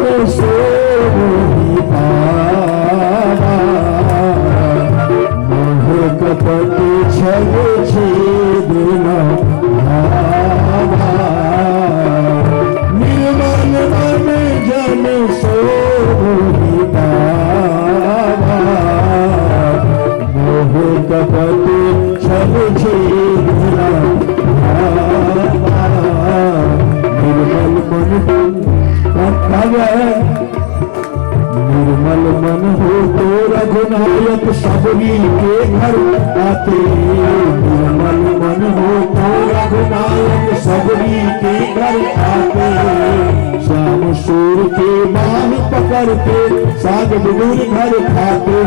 जन सो ही पावा, मोह कपट छल छेद न भावा। निर्मल मन जन सो ही पावा, मोह कपट छल छेद न भावा। निर्मल मन हो तो रघुनायक सबरी के घर आते। निर्मल मन हो तो रघुनायक सबरी के घर आते। श्याम सूर के बाण पकड़ के साग बुजुर घर खाते।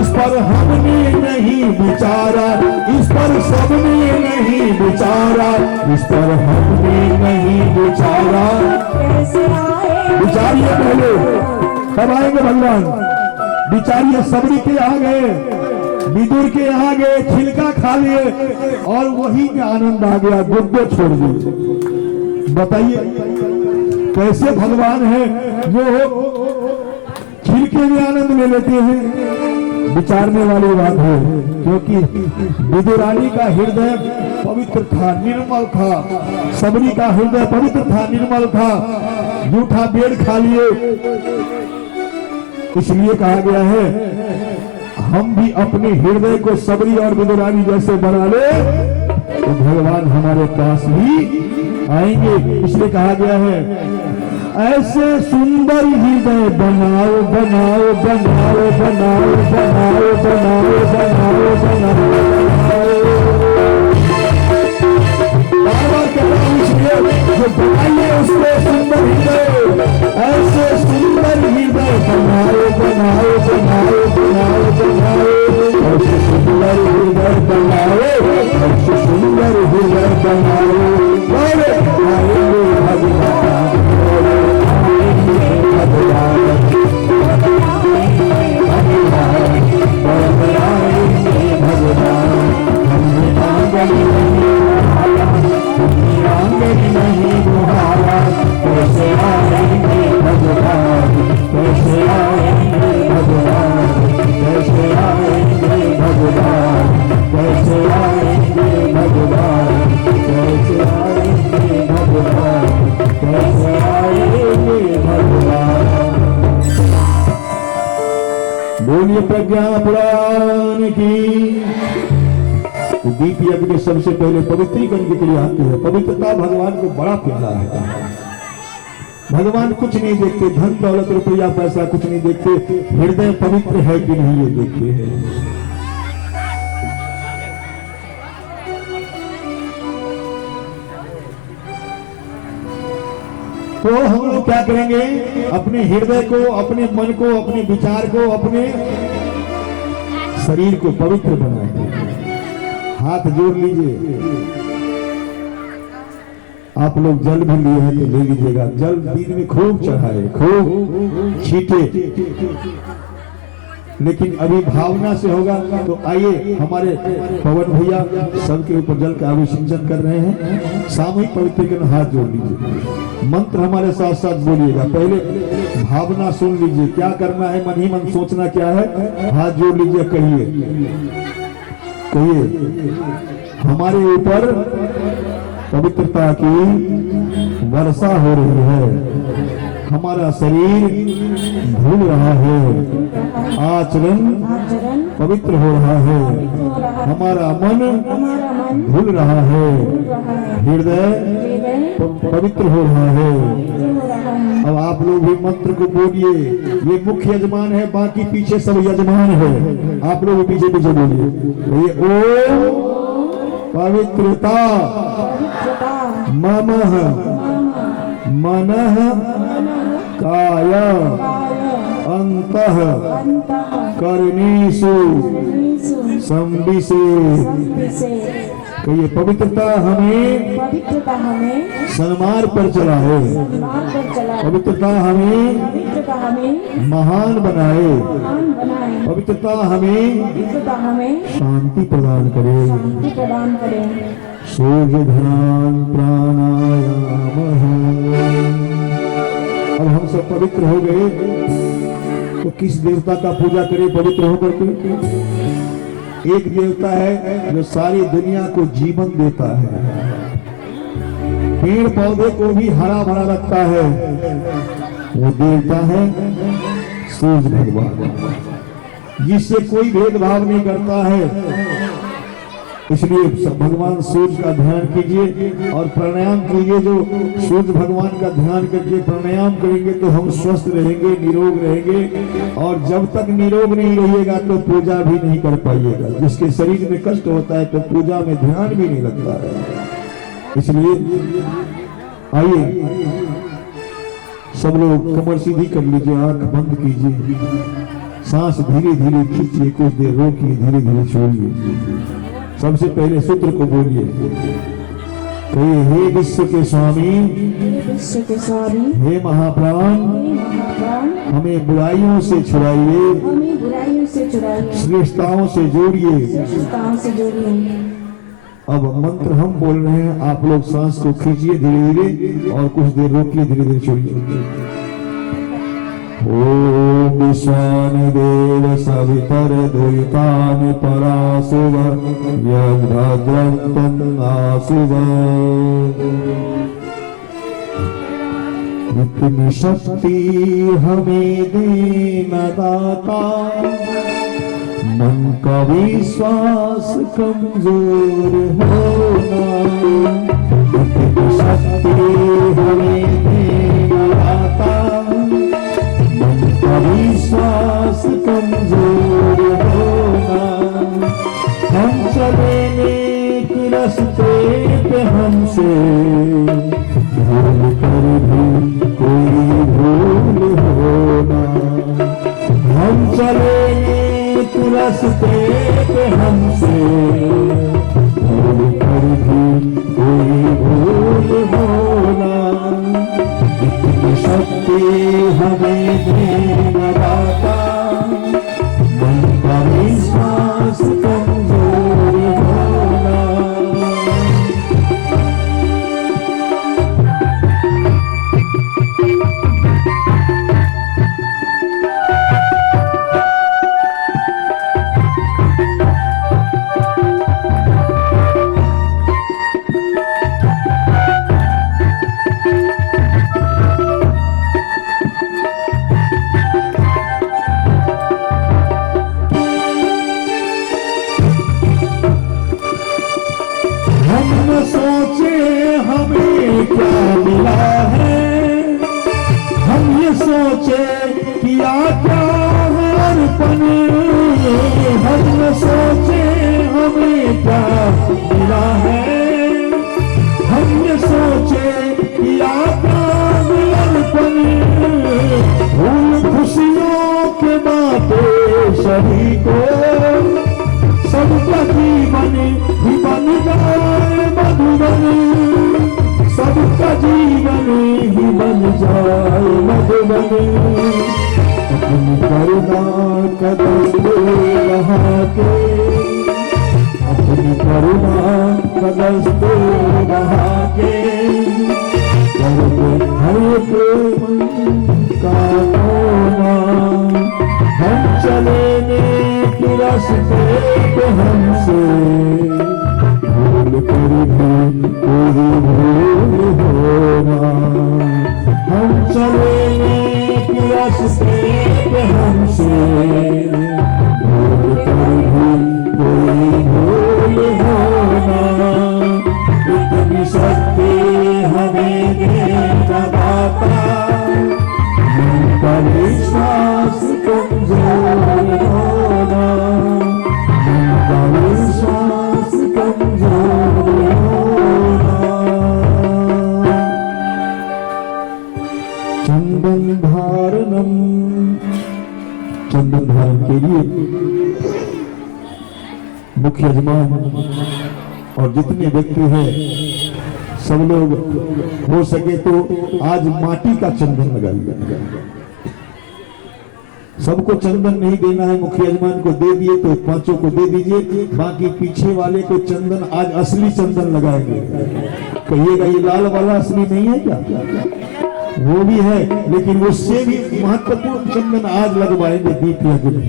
इस पर हमने नहीं विचारा, इस पर सबने नहीं विचारा, इस पर हमने नहीं विचारा। विचारिए पहले तब आएंगे भगवान। विचारिए सबरी के यहाँ गए, विदुर के यहाँ गए, छिलका खा लिए और वही का आनंद आ गया, गुड्डे छोड़ दिए। बताइए कैसे भगवान है जो छिलके में आनंद ले लेते हैं। विचारने वाली बात है, क्योंकि विदुरानी का हृदय पवित्र था, निर्मल था। सबरी का हृदय पवित्र था, निर्मल था। जूठा बेड़ खा लिए, इसलिए कहा गया है हम भी अपने हृदय को सबरी और विदुरानी जैसे बना ले तो भगवान हमारे पास भी आएंगे। इसलिए कहा गया है ऐसे सुंदर हृदय बनाओ बनाओ बनाओ बनाओ बनाओ बनाओ बनाओ बनाओ। बार बार कहना इसलिए जो बनाइए उसको सुंदर हृदय, ऐसे सुंदर हृदय बनाओ बनाओ बनाओ बनाओ बनाओ। ऐसे सुंदर हृदय बनाओ, ऐसे सुंदर हृदय बनाओ। बोलिए प्रज्ञा पुराण की। दीप यज्ञ में सबसे पहले पवित्रीकरण के लिए आती है। पवित्रता भगवान को बड़ा प्यारा है। भगवान कुछ नहीं देखते, धन दौलत रुपया पैसा कुछ नहीं देखते, हृदय पवित्र है कि नहीं ये देखते हैं। तो हम लोग क्या करेंगे, अपने हृदय को, अपने मन को, अपने विचार को, अपने शरीर को पवित्र बनाएंगे। हाथ जोड़ लीजिए। आप लोग जल भी लिए हैं तो ले लीजिएगा। जल दिन में खूब चढ़ाए, खूब छीटे, लेकिन अभी भावना से होगा। तो आइए हमारे पवन भैया सबके ऊपर जल का अभिषेचन कर रहे हैं। सामूहिक पवित्रीकरण, हाथ जोड़ लीजिए। मंत्र हमारे साथ साथ बोलिएगा। पहले भावना सुन लीजिए, क्या करना है, मन ही मन सोचना क्या है। हाथ जोड़ लीजिए, कहिए कहिए हमारे ऊपर पवित्रता की वर्षा हो रही है। हमारा शरीर धुल रहा है, आचरण पवित्र हो रहा है, हमारा मन धुल रहा है, हृदय पवित्र हो रहा है। अब आप लोग भी मंत्र को बोलिए। ये मुख्य यजमान है, बाकी पीछे सब यजमान है। आप लोग पीछे पीछे बोलिए। ये ओम पवित्रता ममः मनः काय अंतः कर्मेषु संविशेषः। कहिए पवित्रता हमें सन्मार्ग पर चला है, पवित्रता हमें महान बनाए, पवित्रता हमें शांति प्रदान करे। सूर्य ध्यान प्राणायाम। अब हम सब पवित्र हो गए तो किस देवता का पूजा करें पवित्र होकर के? एक देवता है जो सारी दुनिया को जीवन देता है, पेड़ पौधे को भी हरा भरा रखता है, वो देवता है सूर्य भगवान, जिससे कोई भेदभाव नहीं करता है। इसलिए भगवान सूर्य का ध्यान कीजिए और प्राणायाम कीजिए। जो सूर्य भगवान का ध्यान करके प्राणायाम करेंगे तो हम स्वस्थ रहेंगे, निरोग रहेंगे, और जब तक निरोग नहीं रहिएगा तो पूजा भी नहीं कर पाइएगा। जिसके शरीर में कष्ट होता है तो पूजा में ध्यान भी नहीं लगता है। इसलिए आइए सब लोग कमर सीधी कर लीजिए, आंख बंद कीजिए, सांस धीरे धीरे खींचिए, कुछ देर रोकिए, धीरे धीरे छोड़िए। सबसे पहले सूत्र को बोलिए, कहिए हे विश्व के स्वामी, हे महाप्राण, हमें बुराइयों से छुड़ाइए, श्रेष्ठताओं से जोड़िए। अब मंत्र हम बोल रहे हैं, आप लोग सांस को खींचिए धीरे धीरे और कुछ देर रोकिए, धीरे धीरे छोड़िए। ओम ईशान देव सवितर द्वैतानि पराशुभ यद्भद्रं तन्नाशुभ। इतनी शक्ति हमें देना दाता, मन का विश्वास कमजोर होना। इतनी शक्ति हमें देना दाता, विश्वास कमजोर होना। हम चले नेक रास्ते पे, हमसे भूल कर भी कोई भूल होना। हम चले नेक रास्ते पे, हमसे भूल कर भी कोई भूल होना। इतनी शक्ति हमें देना दाता, मन का विश्वास कमजोर होना। सोचे हमें क्या मिला है, हम ये सोचे किया क्या है अर्पण। हम न सोचे हमें क्या मिला है, हम ये सोचे किया क्या है अर्पण। भूल खुशियों के बातें सभी को, सबका जीवन ही बन जाए मधुबन। सबका जीवन ही बन जाए मधुबन। अपनी करुणा का दस्तूर बहा के, अपनी करुणा का दस्तूर बहा के, कर दे हर प्रेम का कोना। हम चले नेक रास्ते पे, हमसे भूल कर भी कोई भूल होना। हम चले नेक रास्ते पे, हमसे भूल कर भी कोई भूल होना। इतनी शक्ति हमें देना दाता, मन का विश्वास कमजोर होना। मन का विश्वास कमजोर होना। चंदन धारणम, चंदन धारण के लिए मुख्य यजमान और जितने व्यक्ति हैं सब लोग हो सके तो आज माटी का चंदन लगाइए। सबको चंदन नहीं देना है, मुख्य यजमान को दे दिए तो पांचों को दे दीजिए, बाकी पीछे वाले को चंदन आज असली चंदन लगाएंगे। कहिएगा ये लाल वाला असली नहीं है क्या? वो भी है, लेकिन उससे भी महत्वपूर्ण चंदन आज लगवाएंगे दीप यज्ञ में।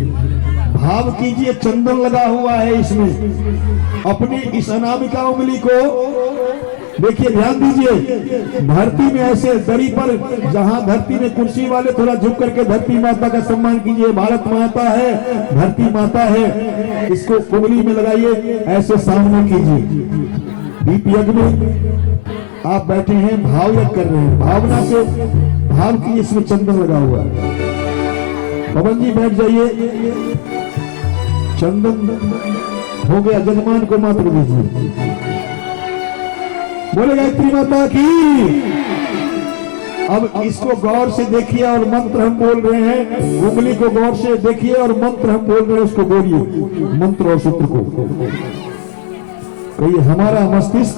भाव कीजिए, चंदन लगा हुआ है इसमें। अपनी इस अनामिका उंगली को देखिए, ध्यान दीजिए, धरती में ऐसे दरी पर, जहां धरती में कुर्सी वाले थोड़ा झुक करके धरती माता का सम्मान कीजिए। भारत माता है, धरती माता है, इसको उंगली में लगाइए, ऐसे सामने कीजिए। दीप यज्ञ में आप बैठे हैं, भाव यज्ञ कर रहे हैं, भावना से भाव की इसमें चंदन लगा हुआ है। पवन जी बैठ जाइए, चंदन हो गया, जजमान को मात्र दीजिए। बोले गायत्री माता की। अब इसको गौर से देखिए और मंत्र हम बोल रहे हैं, उंगली को गौर से देखिए और मंत्र हम बोल रहे हैं, उसको बोलिए मंत्र और सूत्र को। कहिए, हमारा मस्तिष्क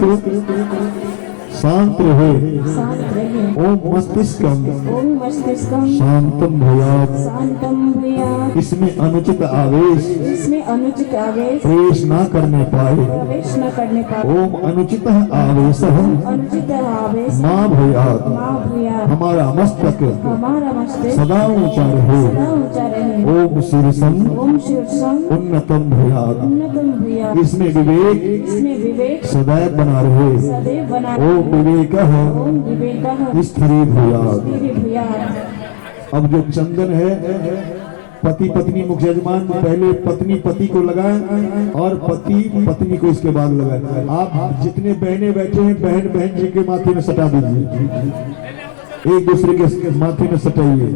शांत रहे, ओम मस्तिष्कम शांतम भूयात्, इसमें अनुचित आवेश प्रवेश न करने पाए। ओम अनुचित आवेश मां भूयात्, हमारा मस्तक सदा ऊंचा रहे। ओम शीर्षम उन्नतम भूयात्, इसमें विवेक सदैव बना रहे। ओम विवेकः स्थिर भूयात्। अब जो चंदन है, पति पत्नी मुख्य यजमान पहले पत्नी पति को लगाए और पति पत्नी को इसके बाद लगाए। आप जितने बहने बैठे हैं, बहन बहन जी के माथे में सटा दीजिए, एक दूसरे के माथे में सटाइए।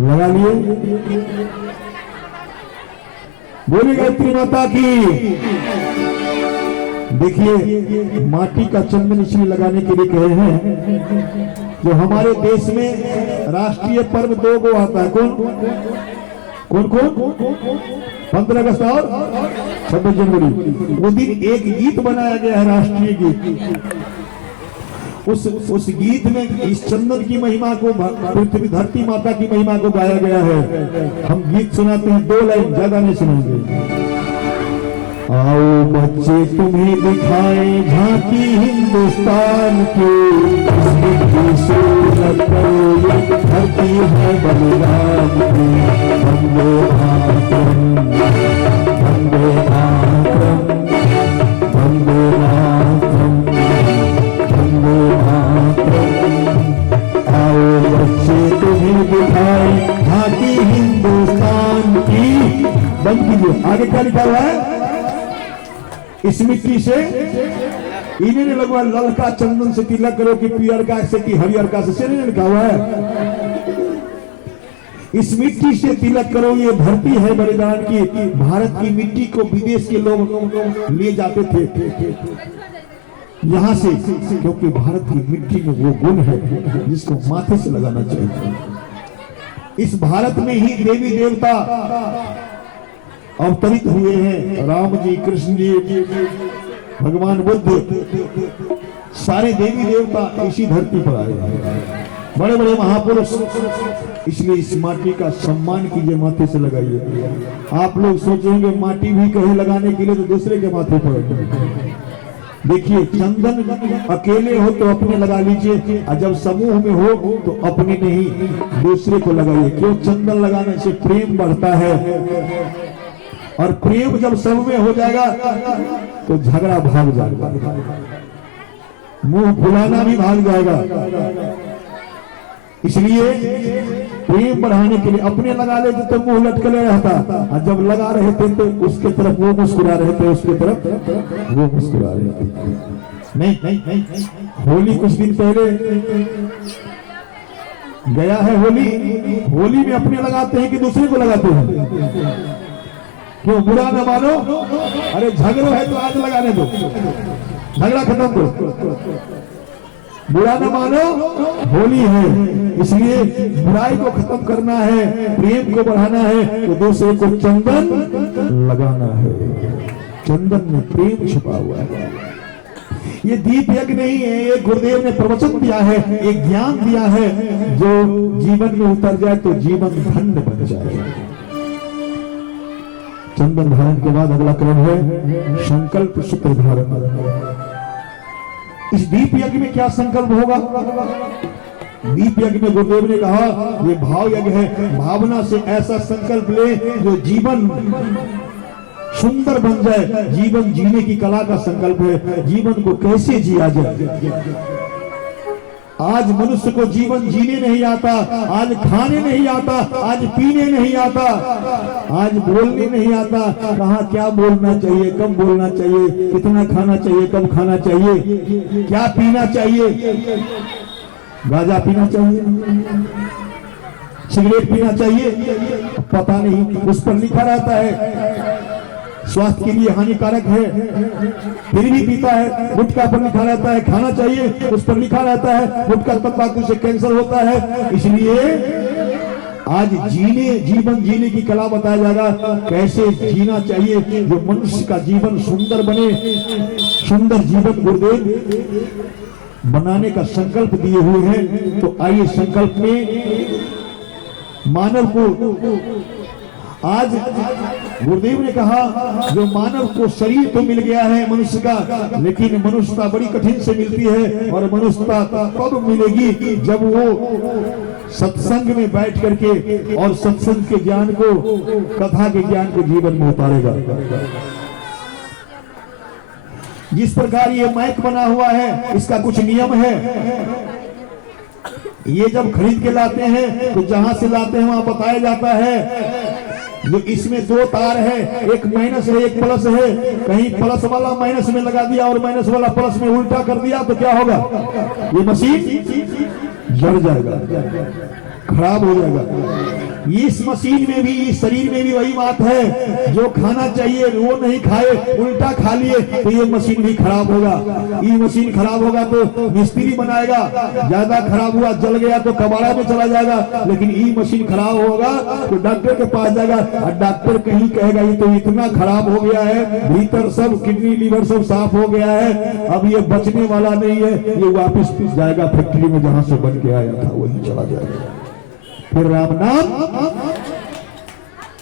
लगा लिए? बोली गायत्री माता की। देखिए, माटी का चंदन इसलिए लगाने के लिए कहे हैं, जो हमारे देश में राष्ट्रीय पर्व 2 को आता है। कौन कौन कौन? 15 अगस्त और 26 जनवरी। वो दिन एक गीत बनाया गया है, राष्ट्रीय गीत। उस गीत में इस चंदन की महिमा को, पृथ्वी धरती माता की महिमा को गाया गया है। हम गीत सुनाते हैं, 2 लाइन, ज्यादा नहीं सुनेंगे। आओ बच्चे तुम्हें दिखाए झांकी हिंदुस्तान की, धरती है बलिदान की। वंदे मातरम, वंदे मातरम, वंदे मातरम, वंदे मातरम। आओ बच्चे तुम्हें दिखाए झांकी हिंदुस्तान की। बंद कीजिए, आगे क्या लिखा हुआ है? इस मिट्टी से इन्हें लगवा, ललका चंदन से तिलक करो कि पियर का से कि हरियर का से लिखा हुआ है। इस मिट्टी से तिलक करो, ये धरती है बलिदान की। भारत की मिट्टी को विदेश के लोग ले जाते थे यहां से, क्योंकि भारत की मिट्टी में वो गुण है जिसको माथे से लगाना चाहिए। इस भारत में ही देवी देवता अवतरित हुए हैं। राम जी, कृष्ण जी, भगवान बुद्ध, सारे देवी देवता इसी धरती पर आए, बड़े बड़े महापुरुष। इसलिए इस माटी का सम्मान कीजिए, माथे से लगाइए। आप लोग सोचेंगे माटी भी कहीं लगाने के लिए तो दूसरे के माथे पर। देखिए, चंदन अकेले हो तो अपने लगा लीजिए, और जब समूह में हो तो अपने नहीं, दूसरे को लगाइए। क्यों? चंदन लगाने से प्रेम बढ़ता है, और प्रेम जब सब में हो जाएगा तो झगड़ा भाग जाएगा, मुंह फुलाना भी भाग जाएगा। इसलिए प्रेम बढ़ाने के लिए अपने लगा लेते तो मुंह लटकले रहता, और जब लगा रहे थे तो उसके तरफ वो मुस्कुरा रहे थे, उसके तरफ वो मुस्कुरा रहे थे। नहीं नहीं नहीं, होली कुछ दिन पहले गया है। होली में अपने लगाते हैं कि दूसरे को लगाते हैं? क्यों? बुरा न मानो, अरे झगड़ा है तो आज लगाने दो, झगड़ा खत्म करो। बुरा न मानो, होली है, इसलिए बुराई को खत्म करना है, प्रेम को बढ़ाना है, तो दूसरे को चंदन लगाना है। चंदन में प्रेम छुपा हुआ है। ये दीप यज्ञ नहीं है, ये गुरुदेव ने प्रवचन दिया है, एक ज्ञान दिया है, जो जीवन में उतर जाए तो जीवन धन्य बन जाए। चंदन धारण के बाद अगला क्रम है संकल्प सूत्र धारण। इस दीप यज्ञ में क्या संकल्प होगा? दीप यज्ञ में गुरुदेव ने कहा ये भाव यज्ञ है। भावना से ऐसा संकल्प ले जो जीवन सुंदर बन जाए। जीवन जीने की कला का संकल्प है, जीवन को कैसे जिया जाए। आज मनुष्य को जीवन जीने नहीं आता, आज खाने नहीं आता, आज पीने नहीं आता, आज बोलने नहीं आता। कहाँ क्या बोलना चाहिए, कब बोलना चाहिए, कितना खाना चाहिए, कब खाना चाहिए, क्या पीना चाहिए, गांजा पीना चाहिए, सिगरेट पीना चाहिए, पता नहीं। उस पर लिखा रहता है स्वास्थ्य के लिए हानिकारक है, फिर भी पीता है। गुटखा पर लिखा रहता है खाना चाहिए, उस पर लिखा रहता है गुटखा तंबाकू से कैंसर होता है। इसलिए आज जीवन जीने की कला बताया जाएगा, कैसे जीना चाहिए जो मनुष्य का जीवन सुंदर बने। सुंदर जीवन गुरुदेव बनाने का संकल्प दिए हुए हैं। तो आइए संकल्प में मानव को आज गुरुदेव ने कहा जो मानव को शरीर तो मिल गया है मनुष्य का, लेकिन मनुष्यता बड़ी कठिन से मिलती है। और मनुष्यता कब मिलेगी? जब वो सत्संग में बैठ करके और सत्संग के ज्ञान को, कथा के ज्ञान को जीवन में उतारेगा। जिस प्रकार ये माइक बना हुआ है इसका कुछ नियम है। ये जब खरीद के लाते हैं तो जहां से लाते हैं वहां बताया जाता है जो इसमें दो तार है, एक माइनस है एक प्लस है। कहीं प्लस वाला माइनस में लगा दिया और माइनस वाला प्लस में उल्टा कर दिया तो क्या होगा? ये मशीन जड़ जाएगा, खराब हो जाएगा। इस मशीन में भी, इस शरीर में भी वही बात है। जो खाना चाहिए वो नहीं खाए, उल्टा खा लिए तो ये मशीन भी खराब होगा। ये मशीन खराब होगा तो मिस्त्री बनाएगा, ज्यादा खराब हुआ जल गया तो कबाड़ा में चला जाएगा। लेकिन ये मशीन खराब होगा तो डॉक्टर के पास जाएगा और डॉक्टर कहीं कहेगा ये तो इतना खराब हो गया है, भीतर सब किडनी लीवर सब साफ हो गया है, अब ये बचने वाला नहीं है, ये वापस जाएगा फैक्ट्री में जहां से बन के आया था वही चला जाएगा। फिर राम नाम।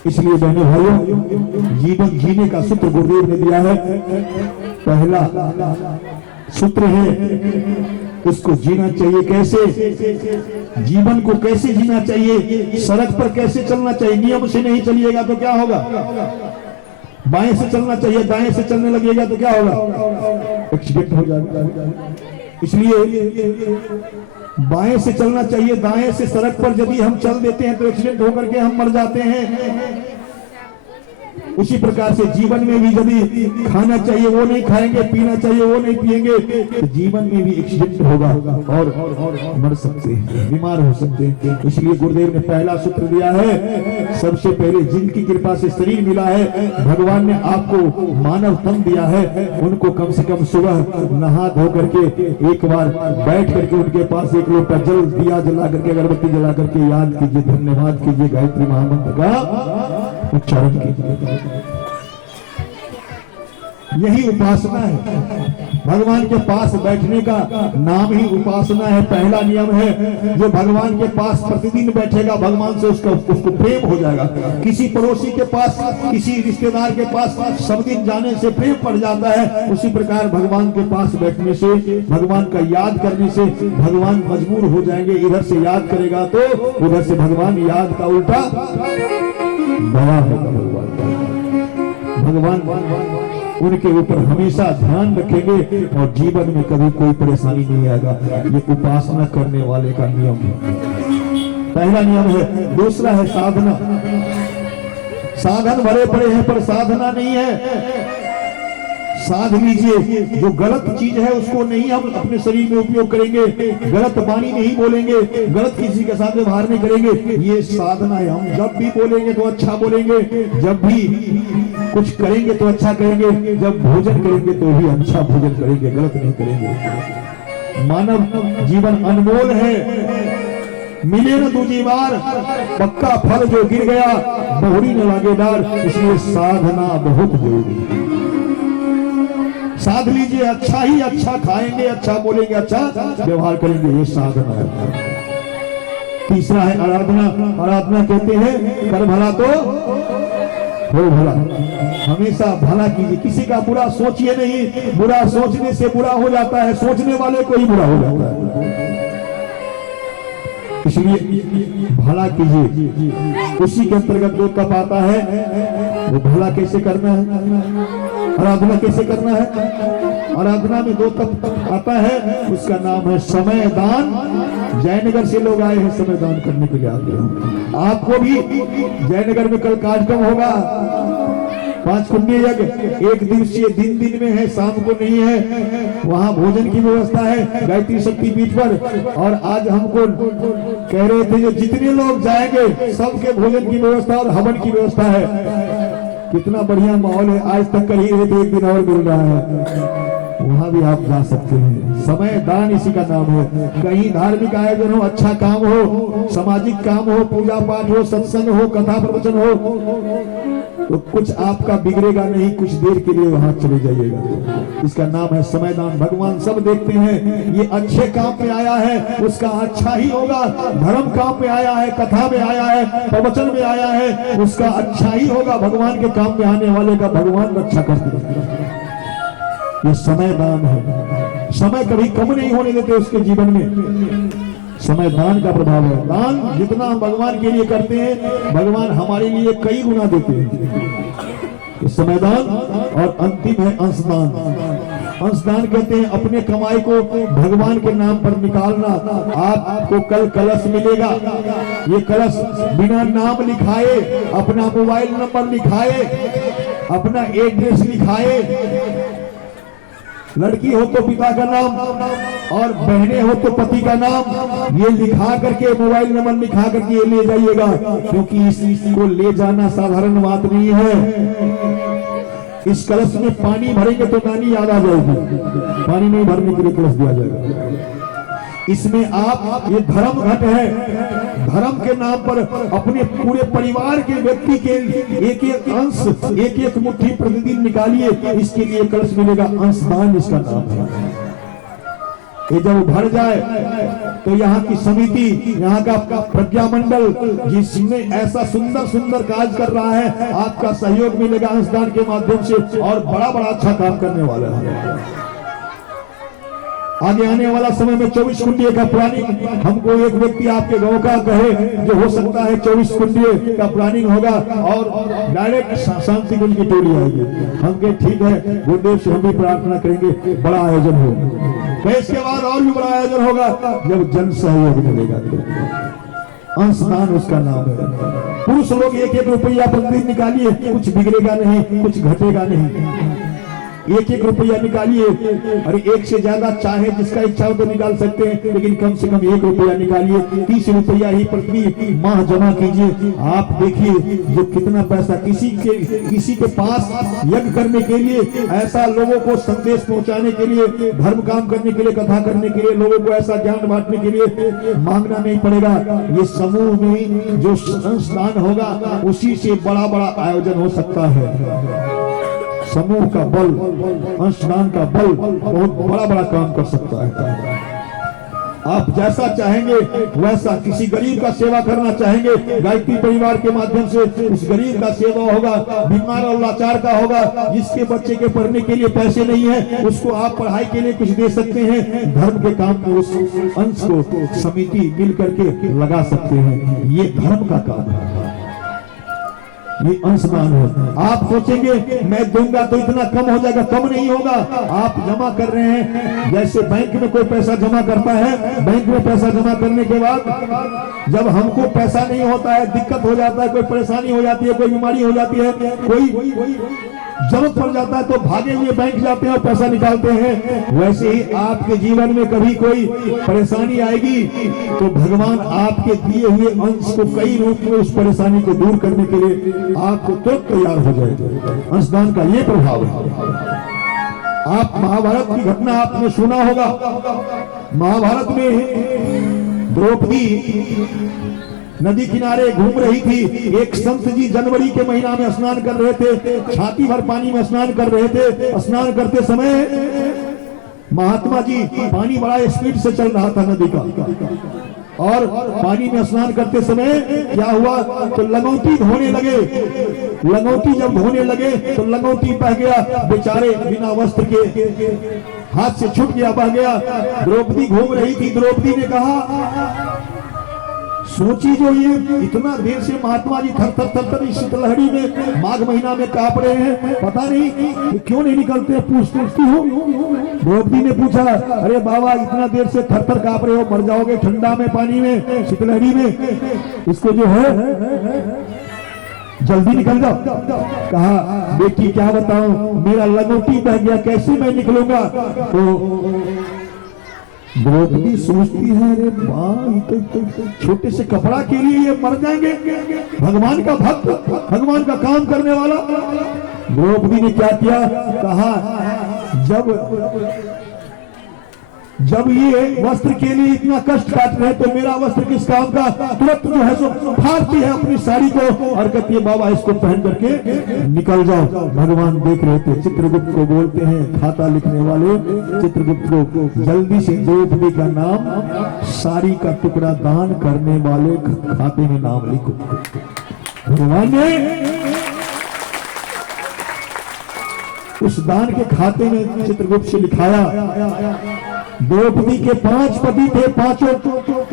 इसलिए बहनों भाइयों, जीवन जीने का सूत्र गुरुदेव ने दिया है। पहला सूत्र है उसको जीना चाहिए कैसे, जीवन को कैसे जीना चाहिए, सड़क पर कैसे चलना चाहिए। नियम से नहीं चलिएगा तो क्या होगा? बाएं से चलना चाहिए, दाएं से चलने लगेगा तो क्या होगा? एक्सीडेंट हो जाएगा। इसलिए बाएं से चलना चाहिए, दाएं से सड़क पर यदि हम चल देते हैं तो एक्सीडेंट होकर के हम मर जाते हैं। उसी प्रकार से जीवन में भी यदि खाना चाहिए वो नहीं खाएंगे, पीना चाहिए वो नहीं पिएंगे तो जीवन में भी एक्सीडेंट होगा और मर सकते हैं, बीमार हो सकते हैं। इसलिए गुरुदेव ने पहला सूत्र दिया है, सबसे पहले जिनकी कृपा से शरीर मिला है, भगवान ने आपको मानव तन दिया है, उनको कम से कम सुबह नहा धो करके एक बार बैठ करके उनके पास एक लोटा जल दिया जला करके, अगरबत्ती जला करके याद कीजिए, धन्यवाद कीजिए, गायत्री महामंत्र का उच्चारण कीजिए। यही उपासना है। भगवान के पास बैठने का नाम ही उपासना है। पहला नियम है जो भगवान के पास प्रतिदिन बैठेगा भगवान से उसको प्रेम हो जाएगा। किसी पड़ोसी के पास, किसी रिश्तेदार के पास सब दिन जाने से प्रेम पड़ जाता है, उसी प्रकार भगवान के पास बैठने से, भगवान का याद करने से भगवान मजबूर हो जाएंगे। इधर से याद करेगा तो उधर से भगवान याद का उल्टा दया होगा। भगवान उनके ऊपर हमेशा ध्यान रखेंगे और जीवन में कभी कोई परेशानी नहीं आएगा। ये उपासना करने वाले का नियम है, पहला नियम है। दूसरा है साधना। साधन भरे पड़े हैं पर साधना नहीं है। साध लीजिए, जो गलत चीज है उसको नहीं हम अपने शरीर में उपयोग करेंगे, गलत वाणी नहीं बोलेंगे, गलत किसी के साथ व्यवहार नहीं करेंगे, ये साधना है। हम जब भी बोलेंगे तो अच्छा बोलेंगे, जब भी कुछ करेंगे तो अच्छा करेंगे, जब भोजन करेंगे तो भी अच्छा भोजन करेंगे, गलत नहीं करेंगे। मानव जीवन अनमोल है, मिले न दूजी बार, पक्का फल जो गिर गया बहुरी न लागे डार। इसलिए साधना बहुत जरूरी है। साध लीजिए, अच्छा ही अच्छा खाएंगे, अच्छा बोलेंगे, अच्छा व्यवहार करेंगे, ये साधना है। तीसरा है आराधना। आराधना कहते हैं कर भला तो हो भला, हमेशा भला कीजिए, किसी का बुरा सोचिए नहीं, बुरा सोचने से बुरा हो जाता है, सोचने वाले को ही बुरा हो जाता है। इसलिए भला कीजिए। उसी के अंतर्गत जो तप आता है, वो भला कैसे करना है, आराधना कैसे करना है। आराधना में दो तप आता है, उसका नाम है समय दान। जयनगर से लोग आए हैं समय दान करने के लिए आते हैं। आपको भी जयनगर में कल कार्यक्रम होगा, 5 कुंडी यज्ञ, 1 दिवसीय, दिन में है, शाम को नहीं है। वहाँ भोजन की व्यवस्था है गायत्री शक्ति पीठ पर। और आज हमको कह रहे थे जो जितने लोग जाएंगे सबके भोजन की व्यवस्था और हवन की व्यवस्था है। कितना बढ़िया माहौल है। आज तक कहीं रहे थे, 1 दिन और मिल रहा है, वहां भी आप जा सकते हैं। समय दान इसी का नाम है। कहीं धार्मिक आयोजन हो, अच्छा काम हो, सामाजिक काम हो, पूजा पाठ हो, सत्संग हो, कथा प्रवचन हो, तो कुछ आपका बिगड़ेगा नहीं, कुछ देर के लिए वहां चले जाइएगा। इसका नाम है समय दान। भगवान सब देखते हैं, ये अच्छे काम में आया है उसका अच्छा ही होगा, धर्म काम में आया है, कथा में आया है, प्रवचन में आया है, उसका अच्छा ही होगा। भगवान के काम में आने वाले का भगवान रक्षा करते हैं। ये समय दान है। समय कभी कम नहीं होने देते उसके जीवन में। समय दान का प्रभाव है। दान जितना हम भगवान के लिए करते हैं, भगवान हमारे लिए कई गुना देते हैं। समय दान। और अंतिम है अंशदान। अंशदान कहते हैं अपने कमाई को भगवान के नाम पर निकालना। आपको कल कलश मिलेगा, ये कलश बिना नाम लिखाए, अपना मोबाइल नंबर लिखाए, अपना एड्रेस लिखाए, लड़की हो तो पिता का नाम और बहनें हो तो पति का नाम, ये लिखा करके, मोबाइल नंबर लिखा करके ये ले जाइएगा। क्योंकि इसी को ले जाना साधारण बात नहीं है। इस कलश में पानी भरेंगे तो नानी याद आ जाएगी, पानी नहीं भरने के लिए कलश दिया जाएगा। इसमें आप, ये धर्म घट है, धर्म के नाम पर अपने पूरे परिवार के व्यक्ति के एक एक अंश, एक एक मुट्ठी प्रतिदिन निकालिए। इसके लिए कलश मिलेगा, अंशदान इसका नाम है। ये जब भर जाए तो यहाँ की समिति, यहाँ का प्रज्ञा मंडल जिसमें ऐसा सुंदर सुंदर कार्य कर रहा है, आपका सहयोग मिलेगा अंशदान के माध्यम से, और बड़ा बड़ा अच्छा काम करने वाला है। आगे आने वाला समय में 24 कुंडिये का प्लानिंग, हमको एक व्यक्ति आपके गांव का कहे जो हो सकता है 24 कुंडिये का प्लानिंग होगा और डायरेक्ट शांति कुंज की टोली आएगी। हम कहे ठीक है, गुरुदेव से हम भी प्रार्थना करेंगे बड़ा आयोजन हो। इसके बाद और भी बड़ा आयोजन होगा जब जन सहयोग मिलेगा। अंशदान उसका नाम है। पुरुष लोग 1-1 रुपया प्रतिदिन निकालिए, कुछ बिगड़ेगा नहीं, कुछ घटेगा नहीं। 1-1 रुपया निकालिए, और 1 से ज्यादा चाहे जिसका इच्छा हो तो निकाल सकते हैं, लेकिन कम से कम 1 रुपया निकालिए। 30 रुपया ही प्रति माह जमा कीजिए। आप देखिए जो कितना पैसा किसी के पास यज्ञ करने के लिए, ऐसा लोगों को संदेश पहुंचाने के लिए, धर्म काम करने के लिए, कथा करने के लिए, लोगों को ऐसा ज्ञान बांटने के लिए मांगना नहीं पड़ेगा। ये समूह में जो संस्थान होगा उसी से बड़ा बड़ा आयोजन हो सकता है। समूह का बल, अंशदान का बल बहुत बड़ा बड़ा काम कर सकता है। आप जैसा चाहेंगे वैसा, किसी गरीब का सेवा करना चाहेंगे, गायत्री परिवार के माध्यम से उस गरीब का सेवा होगा, बीमार और लाचार का होगा, जिसके बच्चे के पढ़ने के लिए पैसे नहीं है उसको आप पढ़ाई के लिए कुछ दे सकते हैं। धर्म के काम में उस अंश को समिति मिल करके लगा सकते हैं। ये धर्म का काम है, ये अंशदान है। आप सोचेंगे मैं दूंगा तो इतना कम हो जाएगा, कम नहीं होगा। आप जमा कर रहे हैं, जैसे बैंक में कोई पैसा जमा करता है, बैंक में पैसा जमा करने के बाद जब हमको पैसा नहीं होता है, दिक्कत हो जाता है, कोई परेशानी हो जाती है, कोई बीमारी हो जाती है, कोई जरूरत पड़ जाता है तो भागे हुए बैंक जाते हैं और पैसा निकालते हैं। वैसे ही आपके जीवन में कभी कोई परेशानी आएगी तो भगवान आपके दिए हुए अंश को कई रूप में उस परेशानी को दूर करने के लिए आपको तुरंत तैयार हो जाएगा। अंशदान का ये प्रभाव है। आप महाभारत की घटना आपने सुना होगा। महाभारत में द्रौपदी नदी किनारे घूम रही थी। एक संत जी जनवरी के महीना में स्नान कर रहे थे, छाती भर पानी में स्नान कर रहे थे। स्नान करते समय महात्मा जी, पानी बड़ा स्पीड से चल रहा था नदी का, और पानी में स्नान करते समय क्या हुआ, तो लंगोटी धोने लगे। लंगोटी जब धोने लगे तो लंगोटी बह गया, बेचारे बिना वस्त्र के हाथ से छूट गया, बह गया। द्रौपदी घूम रही थी। द्रौपदी ने कहा, सोची जो ये इतना देर से महात्मा जी थर थर थर थर इस शीतलहरी में माघ महीना में कांप रहे हैं, पता नहीं कि क्यों नहीं निकलते, पूछती हो। द्रौपदी ने पूछा, अरे बाबा इतना देर से थर थर कांप रहे हो, मर जाओगे ठंडा में, पानी में, शीतलहरी में, इसको जो है जल्दी निकल जाओ। कहा, बेटी क्या बताऊं, मेरा लंगोटी बह गया, कैसे मैं निकलूंगा। तो द्रौपदी सोचती है, अरे भाई तो छोटे से कपड़ा के लिए ये मर जाएंगे, भगवान का भक्त, भगवान का काम करने वाला। द्रौपदी ने क्या किया, कहा जब ये वस्त्र के लिए इतना कष्ट काट रहे तो मेरा वस्त्र किस काम का। तुरंत जो है सो फाड़ती है अपनी साड़ी को और कहती है, बाबा इसको पहन करके निकल जाओ। भगवान देख रहे थे। चित्रगुप्त को बोलते हैं, खाता लिखने वाले चित्रगुप्त को, जल्दी से द्रौपदी का नाम साड़ी का टुकड़ा दान करने वाले खाते में नाम लिखो। भगवान ने उस दान के खाते में चित्रगुप्त से लिखाया। द्रौपदी के 5 पति थे, पांचों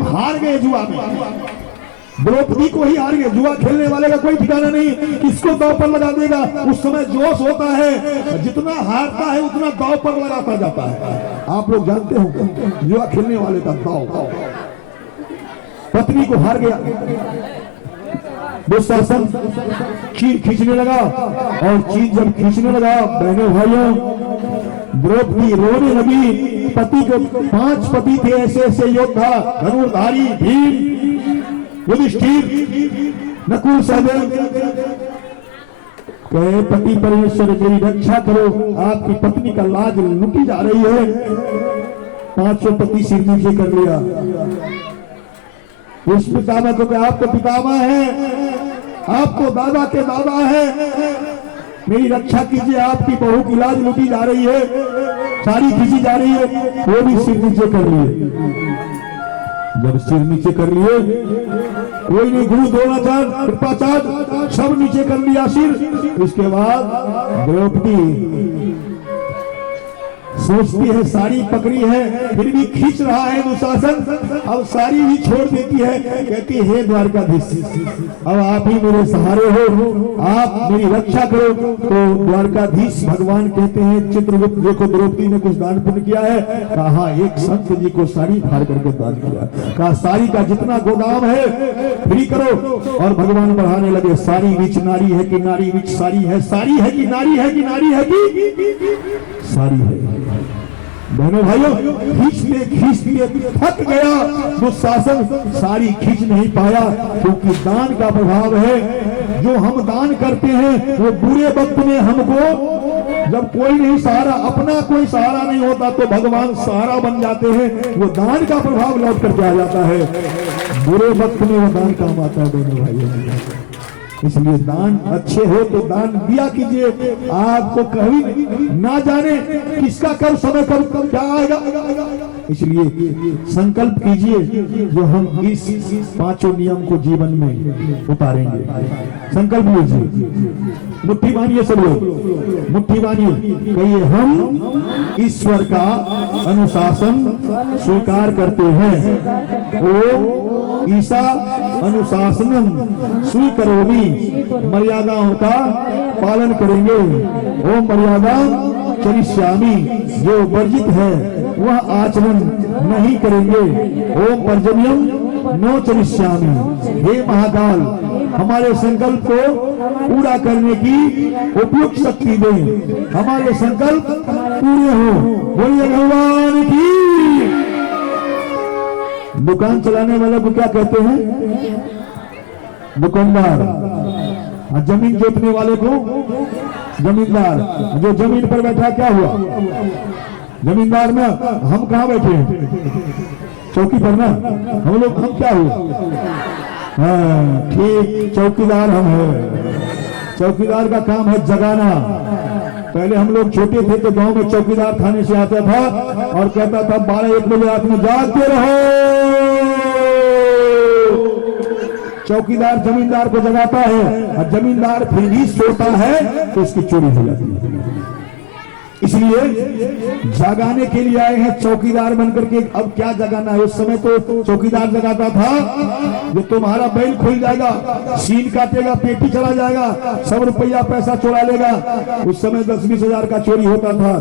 हार गए जुआ में। द्रौपदी को ही हार गए। जुआ खेलने वाले का कोई ठिकाना नहीं, किसको दांव पर लगा देगा। उस समय जोश होता है, जितना हारता है उतना दांव पर लगाता जाता है। आप लोग जानते हो जुआ खेलने वाले का दांव। पत्नी को हार गया, दुशासन चीर खींचने लगा, और चीर जब खींचने लगा, बहनों भाइयों, द्रौपदी रोने लगी। पति को 5 पति थे, ऐसे ऐसे योद्धा, धनुर्धारी, भीम, युधिष्ठिर, नकुल, सहदेव। कहे, पति परमेश्वर मेरी रक्षा करो, आपकी पत्नी का लाज लुटी जा रही है। 5 पति सिर नीचे कर लिया। उस पितामह को कहा, आपको पितामह है, आपको दादा के दादा है, मेरी रक्षा कीजिए, आपकी बहू की लाज लुटी जा रही है, साड़ी खींची जा रही है। वो भी सिर नीचे कर लिए। जब सिर नीचे कर लिए, कोई नहीं, गुरु द्रोणाचार्य, कृपाचार्य, सब नीचे कर लिया सिर। इसके बाद द्रौपदी सोचती है, साड़ी पकड़ी है, फिर भी खींच रहा है दुशासन। अब साड़ी भी छोड़ देती है, कहती है, द्वारकाधीश, अब आप ही मेरे सहारे हो, आप मेरी रक्षा करो। तो द्वारकाधीश भगवान कहते हैं, चित्रगुप्त देखो द्रौपदी ने कुछ दान पुण्य किया है। कहा, एक संत जी को साड़ी फाड़ करके दान किया। कहा, साड़ी का जितना गोदाम है फ्री करो। और भगवान बढ़ाने लगे, साड़ी बीच नारी है कि नारी बीच साड़ी है, साड़ी है कि नारी है कि नारी है कि साड़ी है। बहनों भाइयों, खींचते थक गया दुशासन, सारी खींच नहीं पाया, क्योंकि दान का प्रभाव है। जो हम दान करते हैं वो बुरे वक्त में हमको, जब कोई नहीं सहारा, अपना कोई सहारा नहीं होता, तो भगवान सहारा बन जाते हैं। वो दान का प्रभाव लौट करके आ जाता है, बुरे वक्त में वो दान काम आता है। बहनों भाइयों, इसलिए दान अच्छे हो तो दान दिया कीजिए। आपको कभी ना जाने किसका कब समय कब क्या आएगा, इसलिए संकल्प कीजिए जो हम इस 5 नियम को जीवन में उतारेंगे। संकल्प लीजिए, मुट्ठी बांधिए, सब लोग मुट्ठी बांधिए, कहिए, हम ईश्वर का अनुशासन स्वीकार करते हैं। ओ ईशा अनुशासनम स्वीकरोमि, मर्यादाओं का पालन करेंगे। ओम मर्यादा चरिष्यामि, जो वर्जित है वह आचरण नहीं करेंगे। ओम पर्जन्यम नो चरिष्यामि। हे महाकाल, हमारे संकल्प को पूरा करने की उपयुक्त शक्ति दें, हमारे संकल्प पूरे हो। बोलिए भगवान की। दुकान चलाने वाले को क्या कहते हैं? दुकानदार। जमीन जोतने वाले को जमींदार। जो जमीन पर बैठा क्या हुआ? जमींदार ना। हम कहाँ बैठे हैं? चौकी पर ना। हम लोग, हम क्या हुआ? हाँ ठीक, चौकीदार हम हैं। चौकीदार का काम है जगाना। पहले हम लोग छोटे थे तो गांव में चौकीदार थाने से आता था और कहता था 12-1 बजे रात में जागते रहो, चौकीदार जमींदार को जगाता है और जमींदार फिर भी सोता है तो उसकी चोरी हो जाती है। इसलिए जगाने के लिए आए हैं चौकीदार बनकर के। अब क्या जगाना है, उस समय तो चौकीदार जगाता था जो तुम्हारा बैल खुल जाएगा, सीन काटेगा, पेटी चला जाएगा, सब रुपया पैसा चुरा लेगा। उस समय 10-20 हजार का चोरी होता था,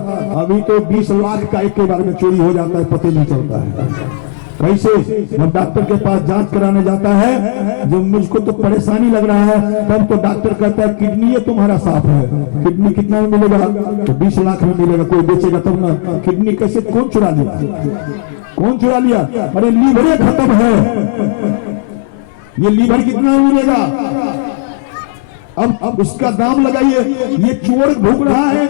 अभी तो 20 लाख का एक के बार में चोरी हो जाता है, पता नहीं चलता है। कैसे? जब डॉक्टर के पास जांच कराने जाता है, जब मुझको तो परेशानी लग रहा है, तब तो डॉक्टर कहता है किडनी है तुम्हारा साफ है। किडनी कितना में मिलेगा? तो 20 लाख में मिलेगा। कोई बेचेगा तब ना। किडनी कैसे? कौन चुरा लिया? कौन चुरा लिया? अरे लीवर खत्म है, ये लीवर कितना में मिलेगा? अब उसका दाम लगाइए। ये चोर भूख रहा है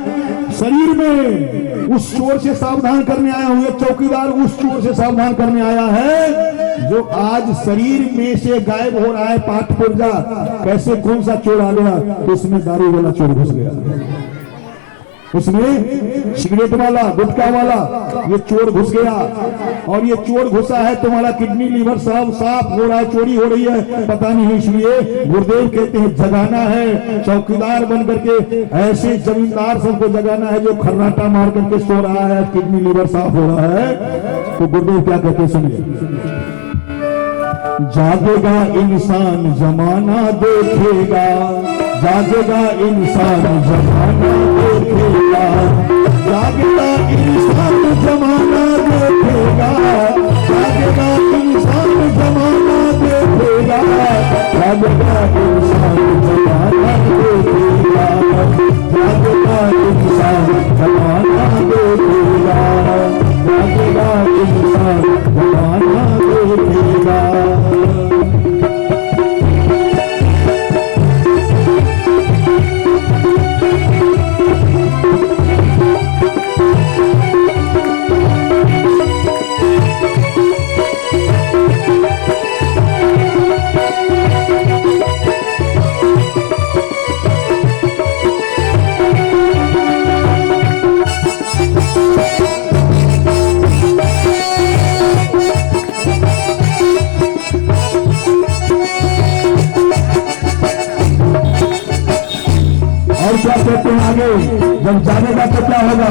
शरीर में, उस चोर से सावधान करने आया हूं। ये चौकीदार उस चोर से सावधान करने आया है जो आज शरीर में से गायब हो रहा है पाठ पुर्जा। कैसे? कौन सा चोर आ गया? तो इसमें दारू वाला चोर घुस गया, उसमें सिगरेट वाला, गुटखा वाला, ये चोर घुस गया। और ये चोर घुसा है, तुम्हारा किडनी लीवर सब साफ हो रहा है, चोरी हो रही है, पता नहीं। इसलिए गुरुदेव कहते हैं जगाना है, चौकीदार बन करके ऐसे जमींदार सबको जगाना है जो खर्राटा मार करके सो रहा है, किडनी लीवर साफ हो रहा है। तो गुरुदेव क्या कहते हैं सुनिए। जागेगा इंसान जमाना देखेगा, जागेगा इंसान जमाना देखेगा, जागेगा इंसान जमाना देखेगा, जागेगा इंसान जमाना देखेगा, जागेगा इंसान जमाना देखेगा, जागेगा इंसान जमाना देखेगा, जागेगा इंसान जमाना देखेगा। और क्या कहते हैं आगे? जब जानेगा तो क्या होगा?